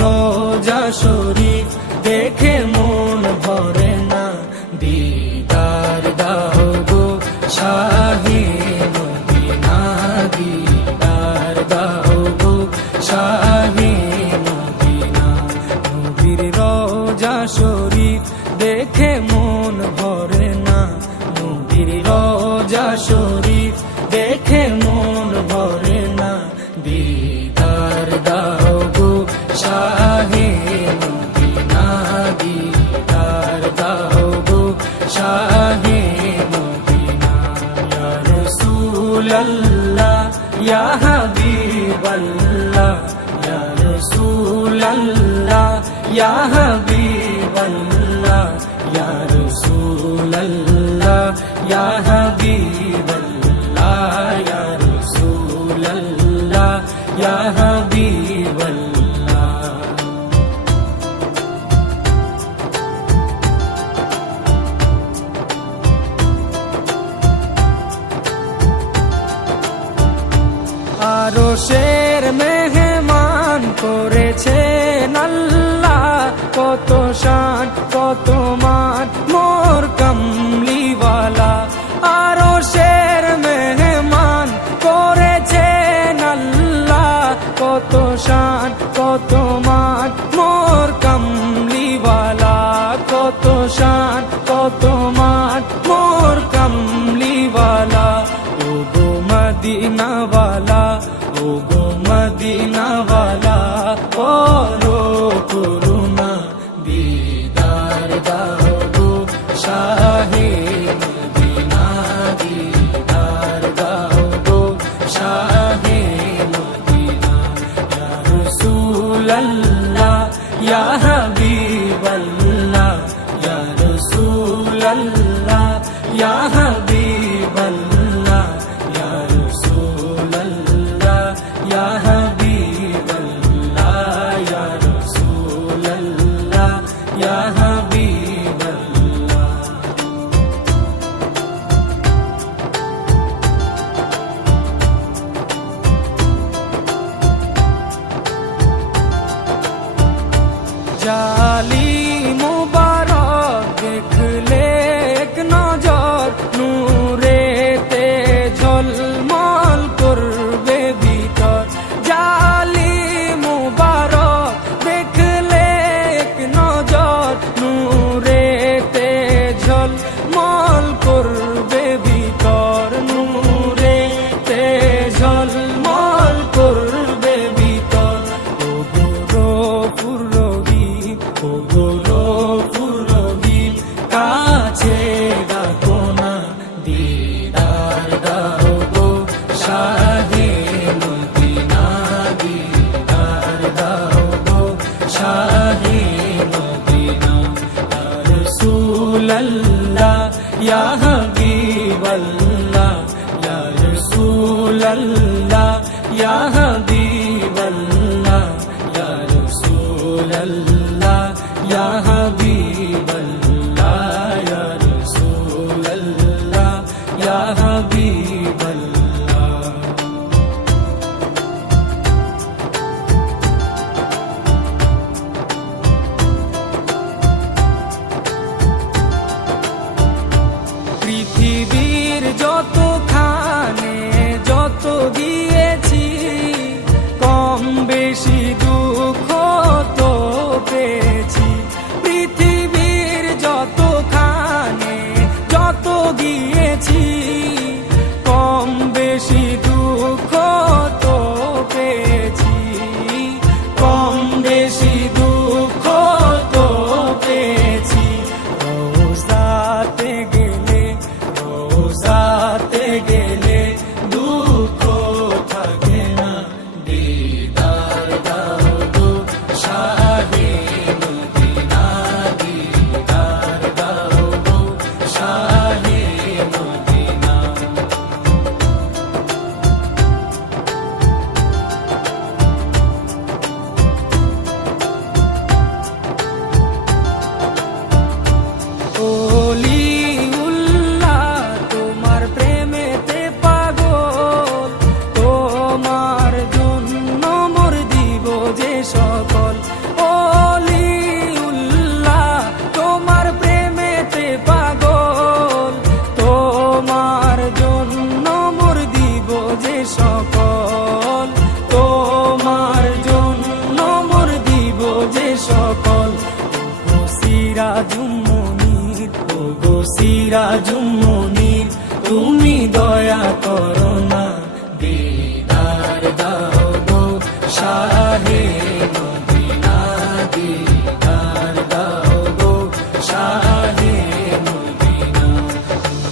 রোজা শরীফ দেখে মন ভরে না, দিদার দাও গো শাহে মদিনা, দিদার দাও গো শাহে মদিনা। নবীর রোজা শরীফ দেখে মন ভরে না, নবীর রোজা শরীফ দেখে মন ভরে না, দিদার দাও গো শাহে মদিনা, দিদার দাও গো শাহে মদিনা। ইয়া রাসূলাল্লাহ ইয়া হাবিবাল্লাহ, ইয়া রাসূলাল্লাহ ইয়া হাবিবাল্লাহ, ইয়া রাসূলাল্লাহ ইয়া হাবিবাল্লাহ, ইয়া রাসূলাল্লাহ ইয়া হাবিবাল্লাহ। আরশের মেহমান করেছেন আল্লাহ, কত শান কত মান মোর কামলিওয়ালা। আরশের মেহমান করেছেন আল্লাহ, কত শান কত মান মোর কামলিওয়ালা, কত শান কত মান মোর কামলিওয়ালা। ও গো মদিনাওয়ালা, ও গো মদিনাওয়ালা, করো করুণা, দিদার দাও গো শাহে মদিনা, দিদার দাও গো শাহে মদিনা। ইয়া রাসূলাল্লাহ ইয়া হাবিবাল্লাহ, ইয়া রাসূলাল্লাহ ইয়া হাবিবাল্লাহ, ইয়া রাসূলাল্লাহ ইয়া হাবিবাল্লাহ, ইয়া রাসূলাল্লাহ ইয়া হাবিবাল্লাহ। জালি মুবারক দেখলে এক নজর, নূরেতে ঝলমল করবে ভিতর। জালি মুবারক দেখলে এক নজর, নূরেতে ঝলমল করবে ভিতর, নূরেতে ঝলমল করবে ভিতর। ও গো রহিম, ও গো রহিম, কাছে ডাকো না, দিদার দাও গো শাহে মদিনা, দিদার দাও গো শাহে মদিনা। ইয়া রাসূলাল্লাহ ইয়া হাবিবাল্লাহ, ইয়া রাসূলাল্লাহ ইয়া হাবিবাল্লাহ, ইয়া রাসূলাল্লাহ ইয়া হাবিবাল্লাহ, ইয়া রাসূলাল্লাহ ইয়া হাবিবাল্লাহ। পৃথিবীর যতখানে যত গিয়েছি, কম বেশি দুঃখ তো পেয়েছি। সিরাজুম মুনীর, ও গো সিরাজুম মুনীর, তুমি দয়া করো না, দিদার দাও গো শাহে মদিনা, দিদার দাও গো শাহে মদিনা।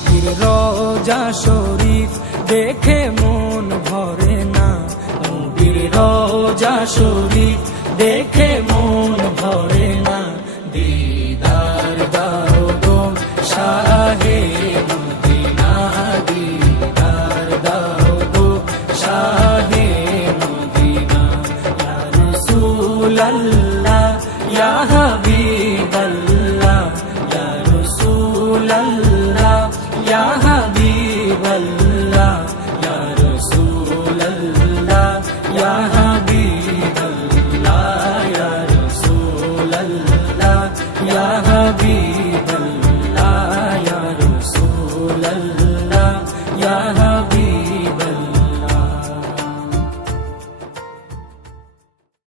পীর রওজা শরীফ দেখে মন ভরে না, নবীর রওজা শরীফ দেখে মন ভরে না, দিদার দাও গো শাহে মদিনা, দিদার দাও গো শাহে মদিনা। ইয়া রাসূলাল্লাহ ইয়া হাবিবাল্লাহ